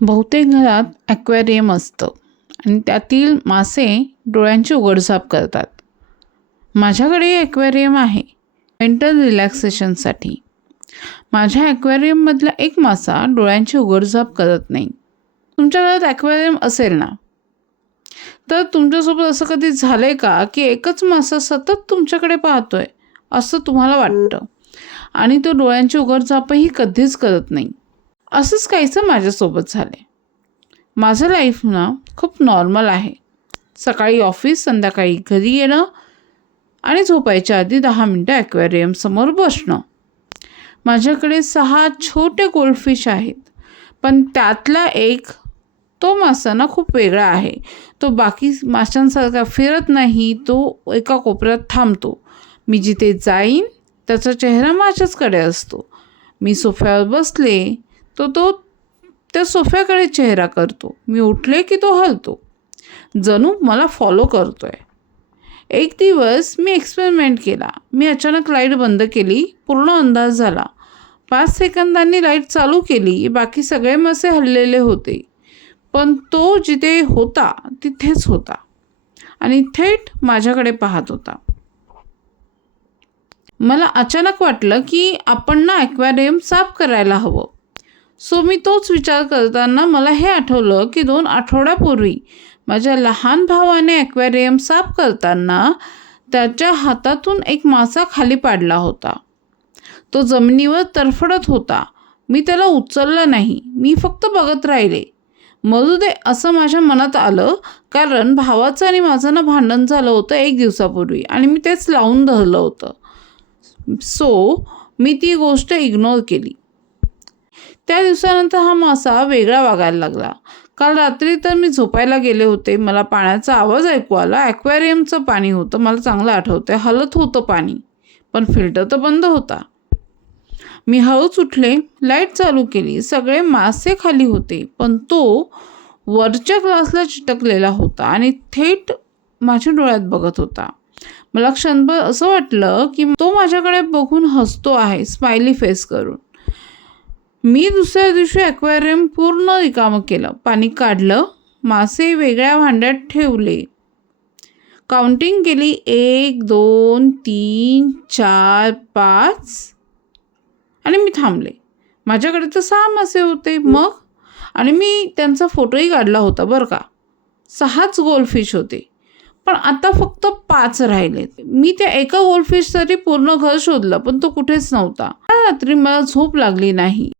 बहुतेक घरात ॲक्वेरियम असतं आणि त्यातील मासे डोळ्यांची उघडझाप करतात. माझ्याकडे ॲक्वेरियम आहे मेंटल रिलॅक्सेशनसाठी. माझ्या ॲक्वेरियममधला एक मासा डोळ्यांची उघडझाप करत नाही. तुमच्या घरात ॲक्वेरियम असेल ना, तर तुमच्यासोबत असं कधी झालं आहे का की एकच मासा सतत तुमच्याकडे पाहतोय असं तुम्हाला वाटतं आणि तो डोळ्यांची उघडझापही कधीच करत नाही. असंच काहीसं माझ्यासोबत झालं आहे. माझं लाईफ ना खूप नॉर्मल आहे. सकाळी ऑफिस, संध्याकाळी घरी येणं आणि झोपायच्या आधी 10 मिनटं ॲक्वेरियमसमोर बसणं. माझ्याकडे 6 छोटे गोल्डफिश आहेत, पण त्यातला एक तो मासा ना खूप वेगळा आहे. तो बाकी माशांसारखा फिरत नाही, तो एका कोपऱ्यात थांबतो. मी जिथे जाईन त्याचा चेहरा माझ्याचकडे असतो. मी सोफ्यावर बसले तो त्या सोफ्याकडे चेहरा करतो. मी उठले की तो हलतो, जणू मला फॉलो करतोय. एक दिवस मी एक्सपेरिमेंट केला. मी अचानक लाईट बंद केली, पूर्ण अंधार झाला. 5 सेकंदांनी लाईट चालू केली. बाकी सगळे मासे हललेले होते, पण तो जिथे होता तिथेच होता आणि थेट माझ्याकडे पाहत होता. मला अचानक वाटलं की आपण ना ॲक्वेरियम साफ करायला हवं. सो मी तोच विचार करताना मला हे आठवलं की 2 आठवड्यापूर्वी माझ्या लहान भावाने ॲक्वेरियम साफ करताना त्याच्या हातातून एक मासा खाली पाडला होता. तो जमिनीवर तरफडत होता. मी त्याला उचललं नाही, मी फक्त बघत राहिले. मरू दे असं माझ्या मनात आलं, कारण भावाचं आणि माझं ना भांडण झालं होतं 1 दिवसापूर्वी आणि मी तेच लावून धरलं होतं. सो मी ती गोष्ट इग्नोर केली. त्या दिवसानंतर हा मासा वेगळा वागायला लागला. काल रात्री तर मी झोपायला गेले होते. मला पाण्याचा आवाज ऐकू आला. ॲक्वेरियमचं पाणी होतं, मला चांगलं आठवतंय. हलत होतं पाणी, पण फिल्टर तर बंद होता. मी हळूच उठले, लाईट चालू केली. सगळे मासे खाली होते, पण तो वरच्या ग्लासला चिटकलेला होता आणि थेट माझ्या डोळ्यात बघत होता. मला क्षणभर असं वाटलं की तो माझ्याकडे बघून हसतो आहे, स्माइली फेस करून. मी दुसऱ्या दिवशी ॲक्वेरियम पूर्ण रिकामं केलं, पाणी काढलं, मासे वेगळ्या भांड्यात ठेवले, काउंटिंग केली. 1 2 3 4 5 आणि मी थांबले. माझ्याकडे तर 6 मासे होते मग, आणि मी त्यांचा फोटोही काढला होता बरं का. 6च गोल्डफिश होते, पण आता फक्त 5 राहिलेत. मी त्या एका गोल्डफिशसाठी पूर्ण घर शोधलं, पण तो कुठेच नव्हता. रात्री मला झोप लागली नाही.